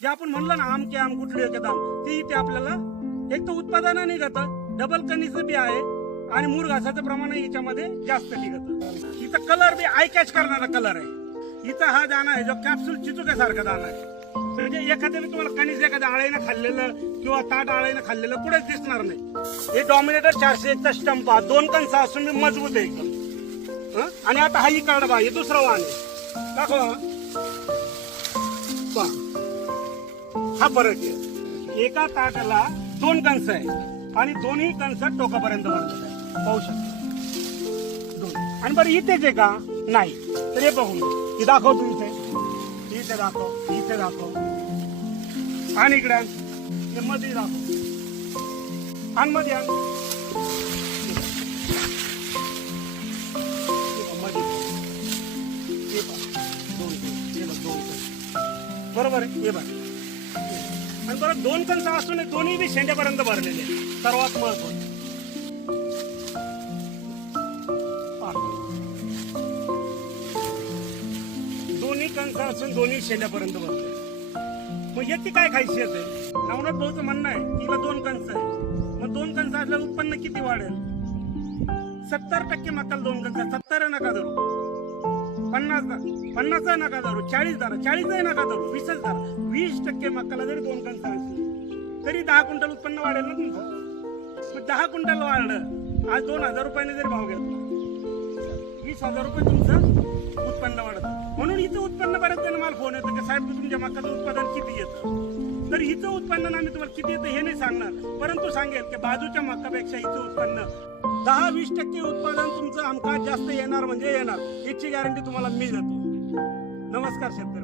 जे आपण म्हणलं ना आम के आम कुठले के दाम, ते इथे आपल्याला एक तर उत्पादन निघत, डबल कणीचं बी आहे आणि मूळ घासाचं प्रमाण याच्यामध्ये जास्त निघत. इथं कलर बी आय कॅच करणारा कलर आहे. इथं हा दाणा आहे जो कॅप्सूल चिचुक्यासारखा दाणा आहे. म्हणजे एखाद्याने तुम्हाला कणीस एखाद्या आळेनं खाल्लेलं किंवा ताट आळेनं खाल्लेलं कुठेच दिसणार नाही. हे डॉमिनेटर 401 चा स्टंप, 2 कणसा असून मजबूत आहे एकदम. आणि आता हा इकडं बा, हे दुसरं वाण आहे. दाखवा पहा, हा फरक आहे. एका ताटाला 2 कंस आहे आणि दोन्ही कंस टोकापर्यंत भरलेले आहे, पाहू शकता 2. आणि बरं इथेच आहे का? नाही. तर हे बघून हे दाखवतो. इथे दाखव, इथे दाखव आणि इकडे हे मध्ये दाखव आणि मध्ये आण मध्ये. हे बघ 2 बरोबर आहे. हे बघ आणि बरं 2 कंस असून दोन्ही बी शेंड्यापर्यंत भरलेले आहे. सर्वात महत्वाचं दोन्ही कंस असून दोन्ही शेंड्यापर्यंत भरले. मग याची काय खासियत आहे? नवनाथ भाऊचं म्हणणं आहे तिला 2 कंस आहे. मग 2 कंस असल्यावर उत्पन्न किती वाढेल? 70% मकाल 2 कंस. 70 नका धरू, 50 नका धरू, 40 धरा, 40 नका धरू, 20 धरा. 20% मकाला जरी 2 कंस असले तरी 10 क्विंटल उत्पन्न वाढेल ना तुमचं. मग 10 क्विंटल वाढलं, आज 2000 रुपयाने जरी भाव घेतला, 20,000 रुपये तुमचं उत्पन्न वाढत. म्हणून इथं उत्पन्न बऱ्याच जण मला फोन येतं की साहेब तुमच्या मकाचं उत्पादन किती येतं. तर हिचं उत्पन्न आम्ही तुम्हाला किती येतं हे नाही सांगणार, परंतु सांगेल की बाजूच्या मकापेक्षा हिचं उत्पन्न 10-20% उत्पादन तुमचं हमखास जास्त येणार म्हणजे येणार, याची गॅरंटी तुम्हाला मी देतो. नमस्कार शेतकरी.